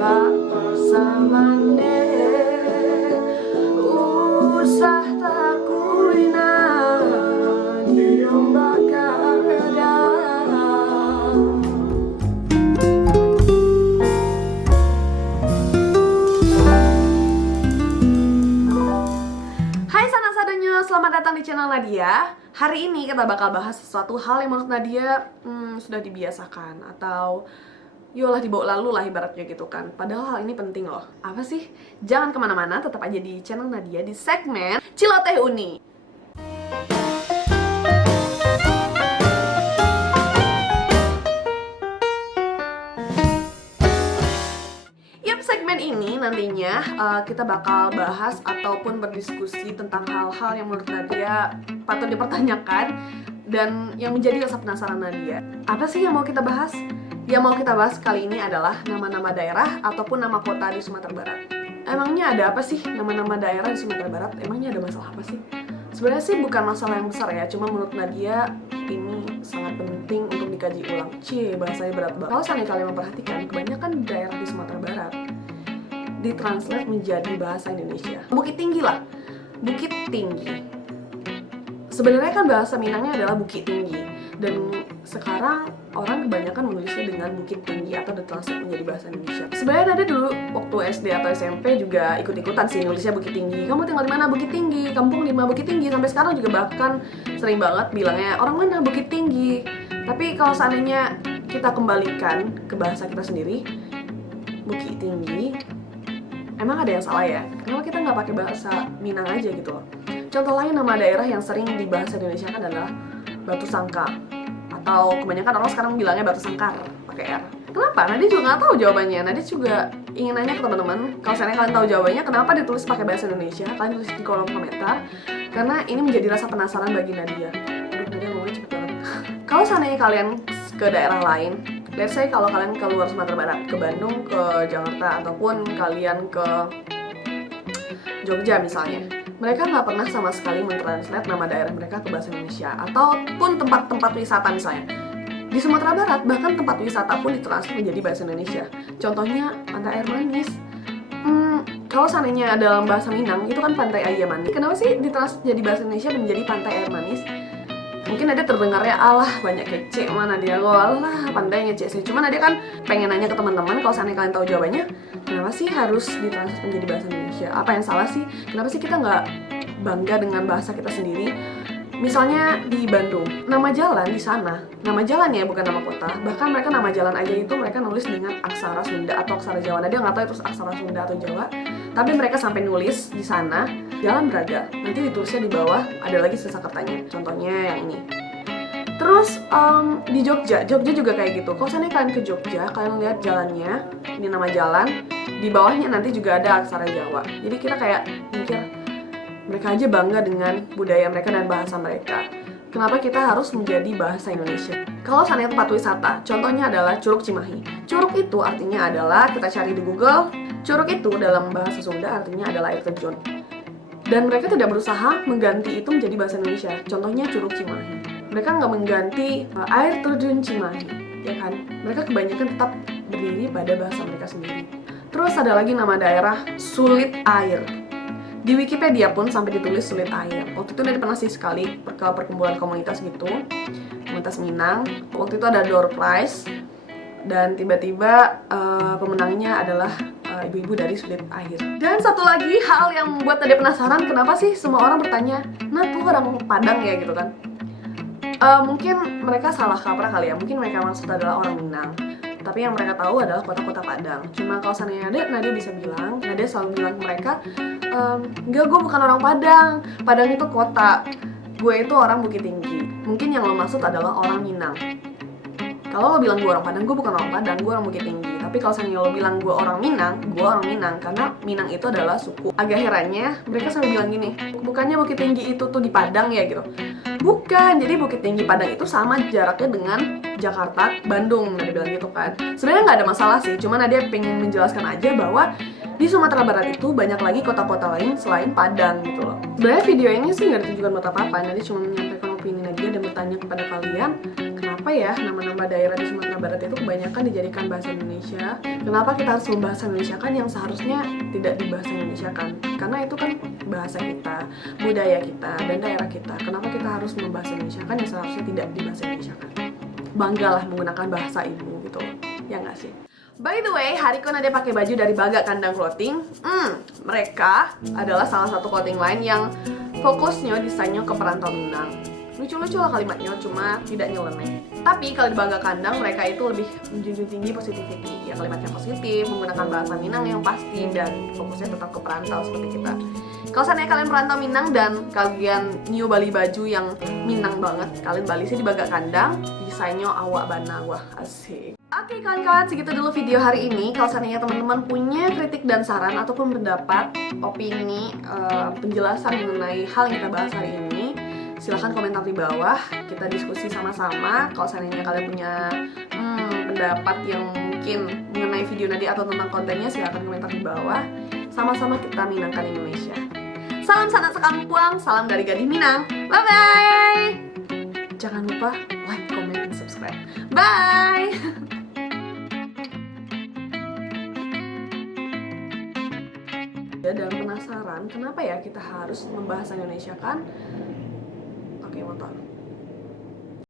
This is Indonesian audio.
Mbak samane usah takuina diombak ada. Hai Sana Sadonya, selamat datang di channel Nadia. Hari ini kita bakal bahas sesuatu hal yang menurut Nadia sudah dibiasakan atau yolah dibawa lalu lah ibaratnya gitu kan. Padahal hal ini penting loh. Apa sih? Jangan kemana-mana, tetap aja di channel Nadia di segmen Ciloteh Uni. Yap, segmen ini nantinya kita bakal bahas ataupun berdiskusi tentang hal-hal yang menurut Nadia patut dipertanyakan dan yang menjadi rasa penasaran Nadia. Apa sih yang mau kita bahas? Yang mau kita bahas kali ini adalah nama-nama daerah ataupun nama kota di Sumatera Barat. Emangnya ada apa sih nama-nama daerah di Sumatera Barat? Emangnya ada masalah apa sih? Sebenarnya sih bukan masalah yang besar ya, cuma menurut Nadia ini sangat penting untuk dikaji ulang. Bahasanya berat banget. Kalau seandainya kalian memperhatikan, kebanyakan daerah di Sumatera Barat ditranslate menjadi bahasa Indonesia. Bukit Tinggi lah, Bukit Tinggi. Sebenarnya kan bahasa Minangnya adalah Bukit Tinggi, dan sekarang orang kebanyakan menulisnya dengan Bukit Tinggi atau ditranslate menjadi bahasa Indonesia. Sebenarnya ada dulu waktu SD atau SMP juga ikut-ikutan sih nulisnya Bukit Tinggi. Kamu tinggal di mana? Bukit Tinggi. Kampung di mana? Bukit Tinggi. Sampai sekarang juga bahkan sering banget bilangnya orang mana Bukit Tinggi. Tapi kalau seandainya kita kembalikan ke bahasa kita sendiri, Bukit Tinggi, emang ada yang salah ya? Kenapa kita nggak pakai bahasa Minang aja gitu loh? Contoh lain nama daerah yang sering di bahasa Indonesia kan adalah Batu Sangka, atau kebanyakan orang sekarang bilangnya Batu Sangkar pakai R. Kenapa? Nadia juga nggak tahu jawabannya. Nadia juga ingin nanya ke teman-teman, kalau seandainya kalian tahu jawabannya, kenapa ditulis pakai bahasa Indonesia? Kalian tulis di kolom komentar, karena ini menjadi rasa penasaran bagi Nadia. Aduh, Nadia ngomongnya cepet banget. Kalau seandainya kalian ke daerah lain, let's say kalau kalian ke luar Sumatera Barat, ke Bandung, ke Jakarta, ataupun kalian ke Jogja misalnya, mereka nggak pernah sama sekali mentranslate nama daerah mereka ke bahasa Indonesia, ataupun tempat-tempat wisata misalnya. Di Sumatera Barat, bahkan tempat wisata pun ditranslate menjadi bahasa Indonesia. Contohnya Pantai Air Manis. Kalau seandainya dalam bahasa Minang, itu kan Pantai Air Manis. Kenapa sih ditranslate jadi bahasa Indonesia dan menjadi Pantai Air Manis? Mungkin ada terdengarnya, alah banyak kece mana dia, alah pandai ngece sih. Cuman ada kan pengen nanya ke teman-teman, kalau seandainya kalian tahu jawabannya, kenapa sih harus ditranslate menjadi bahasa Indonesia? Apa yang salah sih? Kenapa sih kita nggak bangga dengan bahasa kita sendiri? Misalnya di Bandung, nama jalan di sana, nama jalan ya bukan nama kota. Bahkan mereka nama jalan aja itu mereka nulis dengan aksara Sunda atau aksara Jawa. Nah, dia nggak tahu itu aksara Sunda atau Jawa, tapi mereka sampai nulis di sana Jalan Braga. Nanti ditulisnya di bawah ada lagi Sanskertanya. Contohnya yang ini. Terus di Jogja juga kayak gitu. Kalau seandainya kalian ke Jogja, kalian lihat jalannya, ini nama jalan, di bawahnya nanti juga ada aksara Jawa. Jadi kita kayak mikir, mereka aja bangga dengan budaya mereka dan bahasa mereka. Kenapa kita harus menjadi bahasa Indonesia? Kalau seandainya tempat wisata, contohnya adalah Curug Cimahi. Curug itu artinya adalah, kita cari di Google, Curug itu dalam bahasa Sunda artinya adalah air terjun. Dan mereka tidak berusaha mengganti itu menjadi bahasa Indonesia. Contohnya Curug Cimahi. Mereka nggak mengganti air terjun Cimahi, ya kan? Mereka kebanyakan tetap berdiri pada bahasa mereka sendiri. Terus ada lagi nama daerah Sulit Air. Di Wikipedia pun sampai ditulis Sulit Air. Waktu itu Nadia pernah sih sekali ke perkumpulan komunitas gitu, komunitas Minang. Waktu itu ada door prize, dan tiba-tiba pemenangnya adalah ibu-ibu dari Sulit Air. Dan satu lagi hal yang membuat Nadia penasaran, kenapa sih semua orang bertanya, nah tuh orang Padang ya gitu kan. Mungkin mereka salah kaprah kali ya, mungkin mereka maksud adalah orang Minang, tapi yang mereka tahu adalah kota-kota Padang. Cuma kalau seandainya Nadia bisa bilang, Nadia selalu bilang ke mereka, enggak, gue bukan orang Padang, Padang itu kota, gue itu orang Bukit Tinggi. Mungkin yang lo maksud adalah orang Minang. Kalau lo bilang gue orang Padang, gue bukan orang Padang, gue orang Bukit Tinggi. Tapi kalau seandainya lo bilang gue orang Minang, gue orang Minang, karena Minang itu adalah suku. Agak herannya, mereka selalu bilang gini, bukannya Bukit Tinggi itu tuh di Padang ya gitu. Bukan, jadi Bukit Tinggi Padang itu sama jaraknya dengan Jakarta, Bandung, Nadia bilang gitu kan. Sebenarnya nggak ada masalah sih, cuma Nadia pengen menjelaskan aja bahwa di Sumatera Barat itu banyak lagi kota-kota lain selain Padang gitu loh. Sebenarnya video ini sih nggak ditujukan buat apa-apa, Nadia cuma menyampaikan opini Nadia dan bertanya kepada kalian, kenapa kenapa ya nama-nama daerah di Sumatera Barat itu kebanyakan dijadikan bahasa Indonesia? Kenapa kita harus membahasa Indonesia kan yang seharusnya tidak dibahasa Indonesia kan? Karena itu kan bahasa kita, budaya kita, dan daerah kita. Kenapa kita harus membahasa Indonesia kan yang seharusnya tidak dibahasa Indonesia kan? Banggalah menggunakan bahasa ibu gitu, ya nggak sih? By the way, hari ini ada pakai baju dari Baga Kandang Clothing. Mereka adalah salah satu clothing line yang fokusnya desainnya ke perantau Minang. Lucu-lucu lah kalimatnya, cuma tidak nyeleneh. Tapi kalau di Baga Kandang, mereka itu lebih menjunjung tinggi positivity. Ya kalimatnya positif, menggunakan bahasa Minang yang pasti, dan fokusnya tetap ke perantau seperti kita. Kalau seandainya kalian perantau Minang dan kalian new Bali baju yang Minang banget, kalian Bali sih di Baga Kandang, desainnya awak bana, wah asik. Oke kawan-kawan, segitu dulu video hari ini. Kalau seandainya teman-teman punya kritik dan saran ataupun pendapat, opini, penjelasan mengenai hal yang kita bahas hari ini, silahkan komentar di bawah. Kita diskusi sama-sama. Kalau seandainya kalian punya pendapat yang mungkin mengenai video nanti atau tentang kontennya, silahkan komentar di bawah. Sama-sama kita minangkan Indonesia. Salam sanak sekampuang, salam dari Gadis Minang. Bye-bye! Jangan lupa like, comment, dan subscribe. Bye! Dan penasaran kenapa ya kita harus membahas Indonesia kan? Oke, motor.